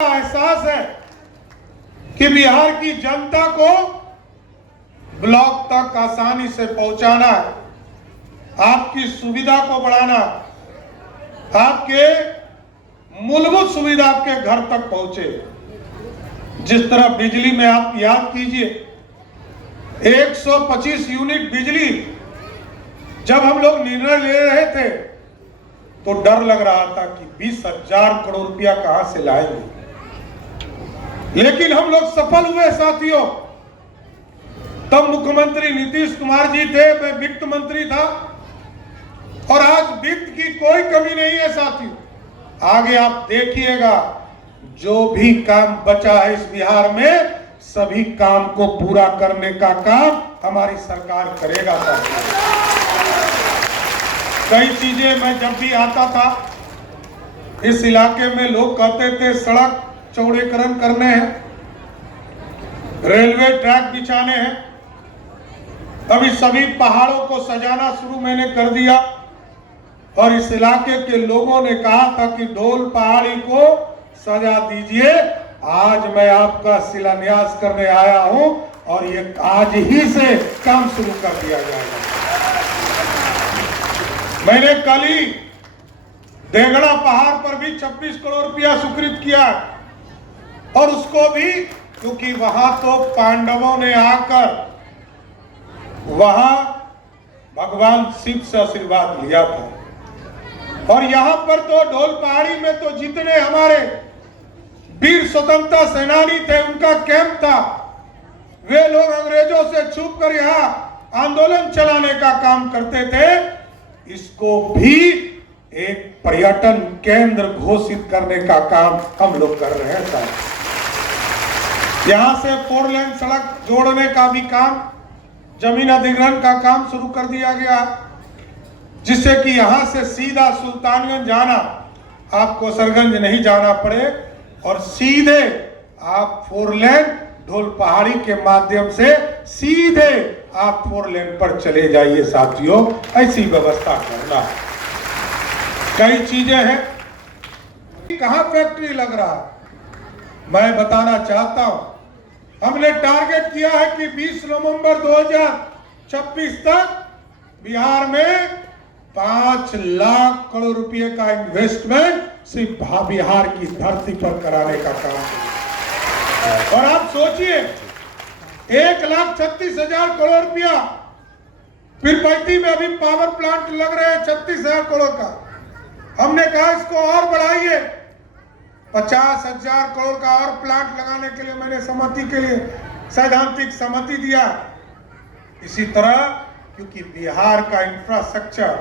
एहसास है कि बिहार की जनता को ब्लॉक तक आसानी से पहुंचाना है, आपकी सुविधा को बढ़ाना, आपके मूलभूत सुविधा आपके घर तक पहुंचे। जिस तरह बिजली में आप याद कीजिए, 125 यूनिट बिजली जब हम लोग निर्णय ले रहे थे तो डर लग रहा था कि 20,000 करोड़ रुपया कहां से लाएंगे, लेकिन हम लोग सफल हुए साथियों। तब मुख्यमंत्री नीतीश कुमार जी थे, मैं वित्त मंत्री था, और आज वित्त की कोई कमी नहीं है साथियों। आगे आप देखिएगा, जो भी काम बचा है इस बिहार में, सभी काम को पूरा करने का काम हमारी सरकार करेगा साथियों। कई चीजें मैं जब भी आता था इस इलाके में, लोग कहते थे सड़क चौड़ीकरण करने हैं, रेलवे ट्रैक बिछाने हैं। अभी सभी पहाड़ों को सजाना शुरू मैंने कर दिया, और इस इलाके के लोगों ने कहा था कि ढोल पहाड़ी को सजा दीजिए। आज मैं आपका शिलान्यास करने आया हूं, और ये आज ही से काम शुरू कर दिया जाएगा। मैंने कल ही देगड़ा पहाड़ पर भी 26 करोड़ रुपया स्वीकृत किया, और उसको भी क्योंकि वहां तो पांडवों ने आकर वहां भगवान शिव से आशीर्वाद लिया था, और यहां पर तो ढोल पहाड़ी में तो जितने हमारे वीर स्वतंत्रता सेनानी थे, उनका कैंप था। वे लोग अंग्रेजों से छुप कर यहां आंदोलन चलाने का काम करते थे। इसको भी एक पर्यटन केंद्र घोषित करने का काम हम लोग कर रहे हैं साहब। यहां से 4 लेन सड़क जोड़ने का भी काम, जमीन अधिग्रहण का काम शुरू कर दिया गया, जिससे कि यहां से सीधा सुल्तानगंज जाना, आपको सरगंज नहीं जाना पड़े, और सीधे आप 4 लेन ढोल पहाड़ी के माध्यम से सीधे आप 4 लेन पर चले जाइए साथियों। ऐसी व्यवस्था करना। कई चीजें हैं, कहां फैक्ट्री लग रहा है मैं बताना चाहता हूं। हमने टारगेट किया है कि 20 नवंबर 2026 तक बिहार में 5 लाख करोड़ रुपए का इन्वेस्टमेंट सिर्फ बिहार की धरती पर कराने का काम। और आप सोचिए, 1,36,000 करोड़ रुपया पीरपैंती में अभी पावर प्लांट लग रहे हैं 36,000 करोड़ का। हमने कहा इसको और बढ़ाइए, 50,000 करोड़ का और प्लांट लगाने के लिए मैंने सहमति के लिए सैद्धांतिक सहमति दिया। इसी तरह क्योंकि बिहार का इंफ्रास्ट्रक्चर,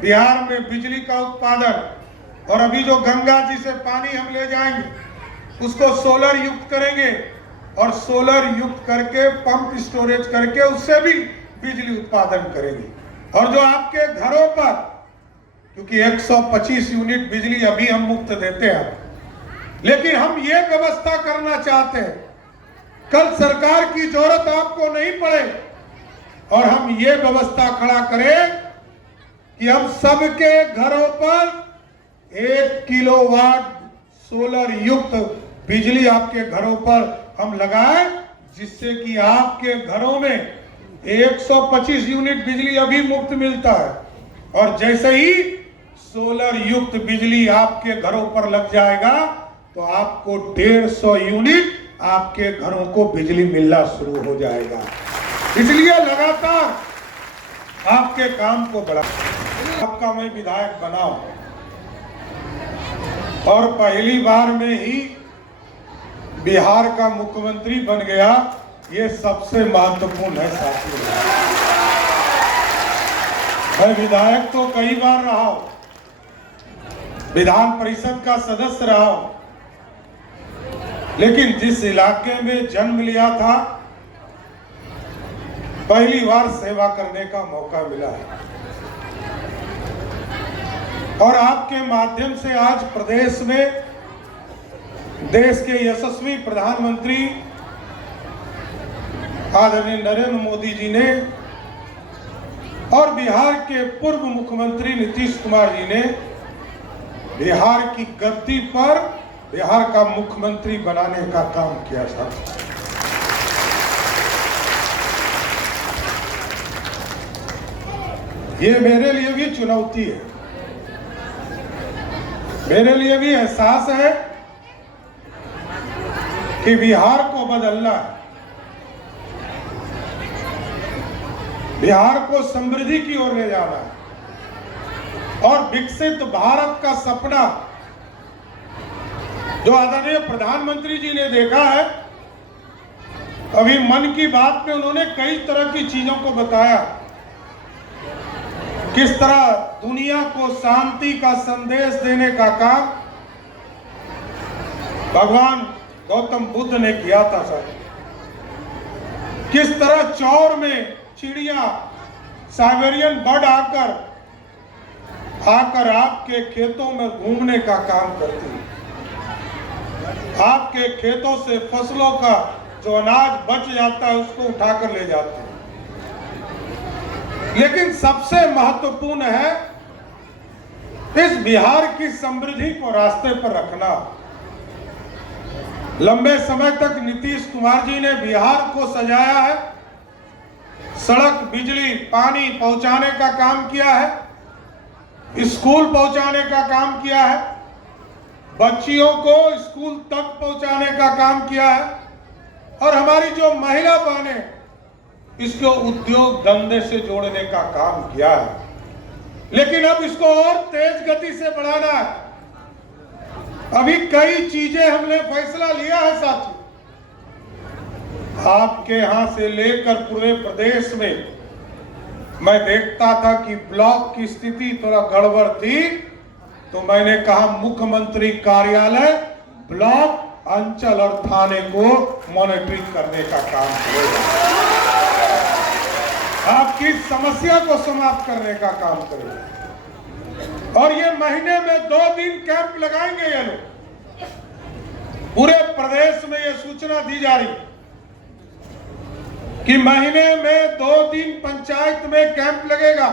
बिहार में बिजली का उत्पादन, और अभी जो गंगा जी से पानी हम ले जाएंगे उसको सोलर युक्त करेंगे, और सोलर युक्त करके पंप स्टोरेज करके उससे भी बिजली उत्पादन करेंगे। और जो आपके घरों पर, क्योंकि 125 यूनिट बिजली अभी हम मुफ्त देते हैं, लेकिन हम ये व्यवस्था करना चाहते हैं कल सरकार की जरूरत आपको नहीं पड़े, और हम ये व्यवस्था खड़ा करें कि हम सबके घरों पर 1 किलोवाट सोलर युक्त बिजली आपके घरों पर हम लगाएं, जिससे कि आपके घरों में 125 यूनिट बिजली अभी मुफ्त मिलता है, और जैसे ही सोलर युक्त बिजली आपके घरों पर लग जाएगा तो आपको 150 यूनिट आपके घरों को बिजली मिलना शुरू हो जाएगा। इसलिए लगातार आपके काम को बढ़ा। आपका मैं विधायक बनाऊं, और पहली बार में ही बिहार का मुख्यमंत्री बन गया, ये सबसे महत्वपूर्ण है साथियों। मैं विधायक तो कई बार रहा हूं, विधान परिषद का सदस्य रहा हूं, लेकिन जिस इलाके में जन्म लिया था, पहली बार सेवा करने का मौका मिला है। और आपके माध्यम से आज प्रदेश में देश के यशस्वी प्रधानमंत्री आदरणीय नरेंद्र मोदी जी ने, और बिहार के पूर्व मुख्यमंत्री नीतीश कुमार जी ने बिहार की गद्दी पर बिहार का मुख्यमंत्री बनाने का काम किया साहब। ये मेरे लिए भी चुनौती है, मेरे लिए भी एहसास है कि बिहार को बदलना है, बिहार को समृद्धि की ओर ले जाना है और विकसित भारत का सपना जो आदरणीय प्रधानमंत्री जी ने देखा है। अभी मन की बात में उन्होंने कई तरह की चीजों को बताया, किस तरह दुनिया को शांति का संदेश देने का काम भगवान गौतम बुद्ध ने किया था सर। किस तरह चौर में चिड़िया साइबेरियन बर्ड आकर आपके खेतों में घूमने का काम करती है, आपके खेतों से फसलों का जो अनाज बच जाता है उसको उठाकर ले जाते हैं। लेकिन सबसे महत्वपूर्ण है इस बिहार की समृद्धि को रास्ते पर रखना। लंबे समय तक नीतीश कुमार जी ने बिहार को सजाया है, सड़क, बिजली, पानी पहुंचाने का काम किया है, स्कूल पहुंचाने का काम किया है, बच्चियों को स्कूल तक पहुंचाने का काम किया है और हमारी जो महिला बहनें इसको उद्योग धंधे से जोड़ने का काम किया है। लेकिन अब इसको और तेज गति से बढ़ाना है। अभी कई चीजें हमने फैसला लिया है साथी, आपके यहां से लेकर पूरे प्रदेश में। मैं देखता था कि ब्लॉक की स्थिति थोड़ा गड़बड़ थी, तो मैंने कहा मुख्यमंत्री कार्यालय ब्लॉक, अंचल और थाने को मॉनिटरिंग करने का काम करेगा, आपकी समस्या को समाप्त करने का काम करेगा। और ये महीने में 2 दिन कैंप लगाएंगे ये लोग। पूरे प्रदेश में ये सूचना दी जा रही कि महीने में 2 दिन पंचायत में कैंप लगेगा।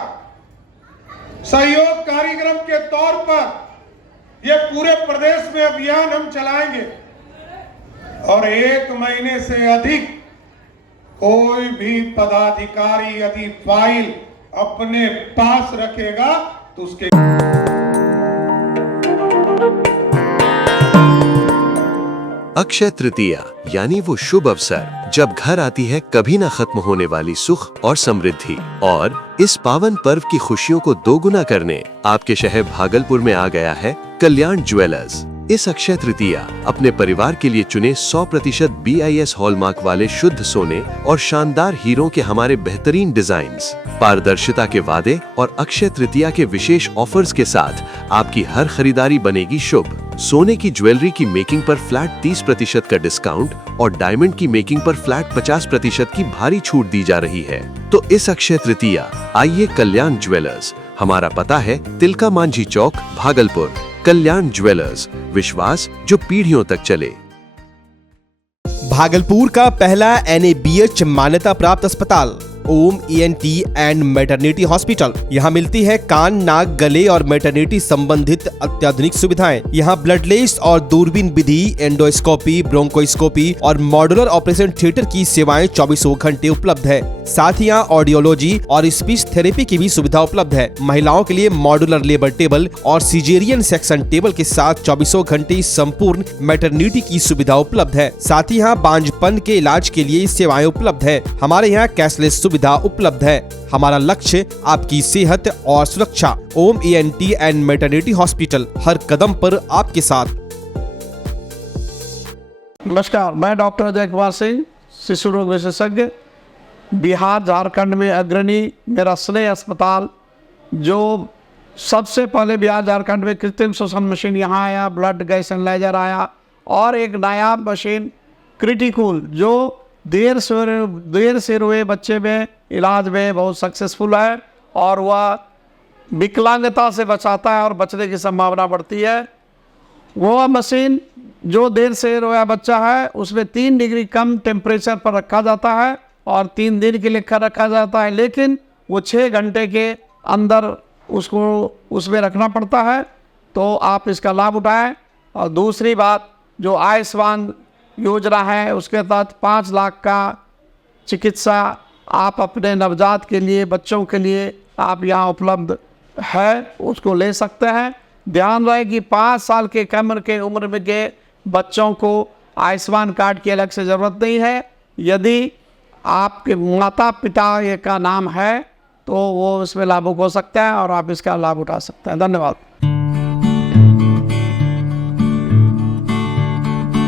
सहयोग कार्यक्रम के तौर पर ये पूरे प्रदेश में अभियान हम चलाएंगे और 1 महीने से अधिक कोई भी पदाधिकारी यदि फाइल अपने पास रखेगा तो उसके अक्षय तृतीया यानी वो शुभ अवसर जब घर आती है कभी न खत्म होने वाली सुख और समृद्धि। और इस पावन पर्व की खुशियों को दोगुना करने आपके शहर भागलपुर में आ गया है कल्याण ज्वेलर्स। इस अक्षय तृतीया अपने परिवार के लिए चुने 100% BIS हॉलमार्क वाले शुद्ध सोने और शानदार हीरों के हमारे बेहतरीन डिजाइन्स, पारदर्शिता के वादे और अक्षय तृतीया के विशेष ऑफर्स के साथ आपकी हर खरीदारी बनेगी शुभ। सोने की ज्वेलरी की मेकिंग पर फ्लैट 30% का डिस्काउंट और डायमंड की मेकिंग पर फ्लैट 50% की भारी छूट दी जा रही है। तो इस अक्षय तृतीया आइए कल्याण ज्वेलर्स। हमारा पता है तिलका मांझी चौक, भागलपुर। कल्याण ज्वेलर्स, विश्वास जो पीढ़ियों तक चले। भागलपुर का पहला NABH मान्यता प्राप्त अस्पताल ओम ENT एंड मैटरनिटी हॉस्पिटल। यहाँ मिलती है कान, नाक, गले और मैटरनिटी संबंधित अत्याधुनिक सुविधाएं। यहाँ ब्लडलेस और दूरबीन विधि, एंडोस्कोपी, ब्रोंकोस्कोपी और मॉड्यूलर ऑपरेशन थिएटर की सेवाएं 24 घंटे उपलब्ध है। साथ ही यहाँ ऑडियोलॉजी और स्पीच थेरेपी की भी सुविधा उपलब्ध है। महिलाओं के लिए मॉड्यूलर लेबर टेबल और सिजेरियन सेक्शन टेबल के साथ 24 घंटे संपूर्ण मैटरनिटी की सुविधा उपलब्ध है। साथ ही यहाँ बांझपन के इलाज के लिए सेवाएं उपलब्ध है। हमारे यहाँ कैशलेस सुविधा उपलब्ध है। हमारा लक्ष्य आपकी सेहत और सुरक्षा। ओम ENT एंड मैटरनिटी हॉस्पिटल, हर कदम पर आपके साथ। नमस्कार, मैं डॉक्टर अजय कुमार सिंह, शिशु रोग विशेषज्ञ, बिहार झारखंड में अग्रणी मेरा स्नेह अस्पताल, जो सबसे पहले बिहार झारखंड में कृत्रिम श्वसन मशीन यहाँ आया, ब्लड गैस एनालाइजर आया और एक नायाब मशीन क्रिटिकल जो देर से हुए बच्चे में इलाज में बहुत सक्सेसफुल है और वह विकलांगता से बचाता है और बचने की संभावना बढ़ती है। वह मशीन जो देर से रोया बच्चा है उसमें 3 डिग्री कम टेम्परेचर पर रखा जाता है और 3 दिन के लिए रखा जाता है, लेकिन वो 6 घंटे के अंदर उसको उसमें रखना पड़ता है। तो आप इसका लाभ उठाएं। और दूसरी बात, जो आयुष्मान योजना है उसके तहत 5 लाख का चिकित्सा आप अपने नवजात के लिए, बच्चों के लिए आप यहाँ उपलब्ध है, उसको ले सकते हैं। ध्यान रहे कि 5 साल के कम के उम्र में के बच्चों को आयुष्मान कार्ड की अलग से ज़रूरत नहीं है। यदि आपके माता पिता का नाम है तो वो इसमें लाभुक हो सकता है और आप इसका लाभ उठा सकते हैं। धन्यवाद।